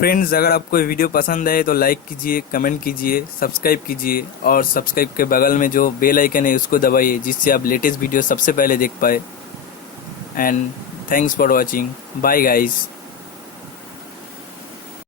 Friends, अगर आपको ये वीडियो पसंद आए तो लाइक कीजिए, कमेंट कीजिए, सब्सक्राइब कीजिए और सब्सक्राइब के बगल में जो बेल आइकन है उसको दबाइए, जिससे आप लेटेस्ट वीडियो सबसे पहले देख पाए। And thanks for watching. Bye guys.